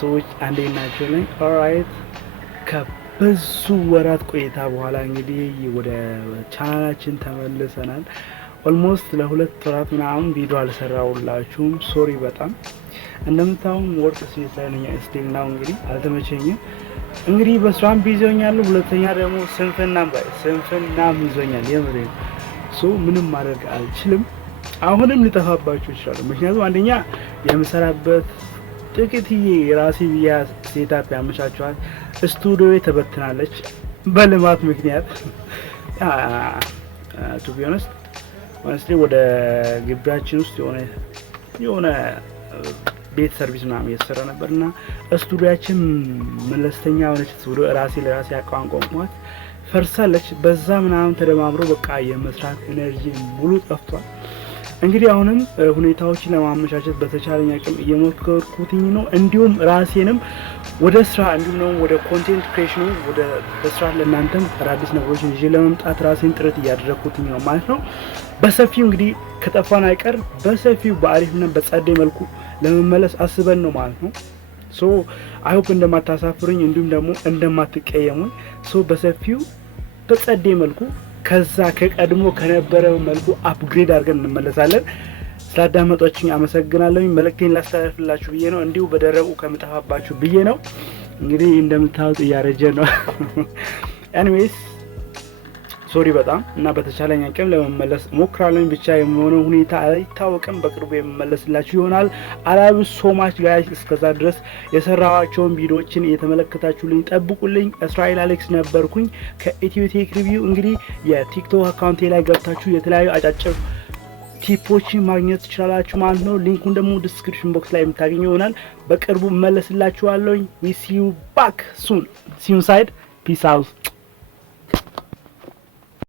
ሰዎች እንዴት ናቸው? ላይ ኦልራይት ከብዙ ወራት ቆይታ በኋላ እንግዲህ ወደ ቻናላችን ተመልሰናል። ኦልሞስት ለ2 ወራት ምናምን ቪዲዮ አልሰራሁላችሁም። ሶሪ በጣም እንደምታውም ወርክ ሲሰራኛ ስቲል ነው እንግዲህ አልተመቸኝም። እንግዲህ በስራም ቢዚ ሆኛለሁ። ሁለተኛ ደግሞ ስንፍናም ይዞኛል የምሬ ሶ ምንም ማድረግ አልችልም። አሁንም ሊጠፋባችሁ ይችላል። ምክንያቱም አንደኛ የምሰራበት ጥቂትዬ የራሴ ቪዲዮ ሴታፕ ያመቻቸዋል ስቱዲዮ ተበትናለች በልማት ምክንያት ቱ ቢ ሆነስት ወደ ግቢያችን ውስጥ የሆነ ቤት ሰርቪስ ምናምን እየተሰራ ነበርና ስቱዲዮአችን መለስተኛ ሆነች። ስቱዲዮ ለራሴ አቋቋምኳት ፈርሳለች። በዛ ምናምን ተደማምሮ በቃ የመስራት ኤነርጂ ሙሉ ጠፍቷል። እንግዲህ አሁንም ሁኔታዎችን ለማመቻቸት በተቻለኝ አቅም እየሞከርኩኝ ነው። እንዲሁም ራሴንም ወደ ስራ እንዲሁም ነው ወደ ኮንቴንት ክሬሽኑ ወደ ስራ ለእናንተም አዳዲስ ነገሮችን ይዤ ለመምጣት ራሴን ጥረት እያደረኩኝ ነው ማለት ነው። በሰፊው እንግዲህ ከጠፋን አይቀር በሰፊው በአሪፍና በጸደይ መልኩ ለመመለስ አስበን ነው ማለት ነው። ሶ አይ ሆፕ እንደማታሳፍሩኝ እንዲሁም ደግሞ እንደማትቀየሙኝ ሶ በሰፊው በጸደይ መልኩ ከዛ ከቀድሞ ከነበረው መልኩ አፕግሬድ አድርገን እንመለሳለን። ስላዳመጣችሁኝ አመሰግናለሁ። መልእክቴን ላስተላልፍላችሁ ብዬ ነው። እንዲሁ በደረቁ ከምጠፋባችሁ ብዬ ነው። እንግዲህ እንደምታውቁ እያረጀ ነው። ኤኒዌይስ ሶሪ በጣም እና በተቻለኝ አቅም ለመመለስ ሞክራለሁ። ብቻ የሚሆነው ሁኔታ አይታወቅም። በቅርቡ የምመለስላችሁ ይሆናል። አላብ ሶ ማች ጋይስ። እስከዛ ድረስ የሰራኋቸውን ቪዲዮዎችን እየተመለከታችሁልኝ ጠብቁልኝ። እስራኤል አሌክስ ነበርኩኝ ከኢትዮ ቴክ ሪቪው። እንግዲህ የቲክቶክ አካውንቴ ላይ ገብታችሁ የተለያዩ አጫጭር ቲፖችን ማግኘት ትችላላችሁ ማለት ነው። ሊንኩን ደግሞ ዲስክሪፕሽን ቦክስ ላይ የምታገኙ ይሆናል። በቅርቡ እመለስላችኋለሁ። ዊ ሲ ዩ ባክ ሱን ሲ ዩ ሳይድ ፒስ አውት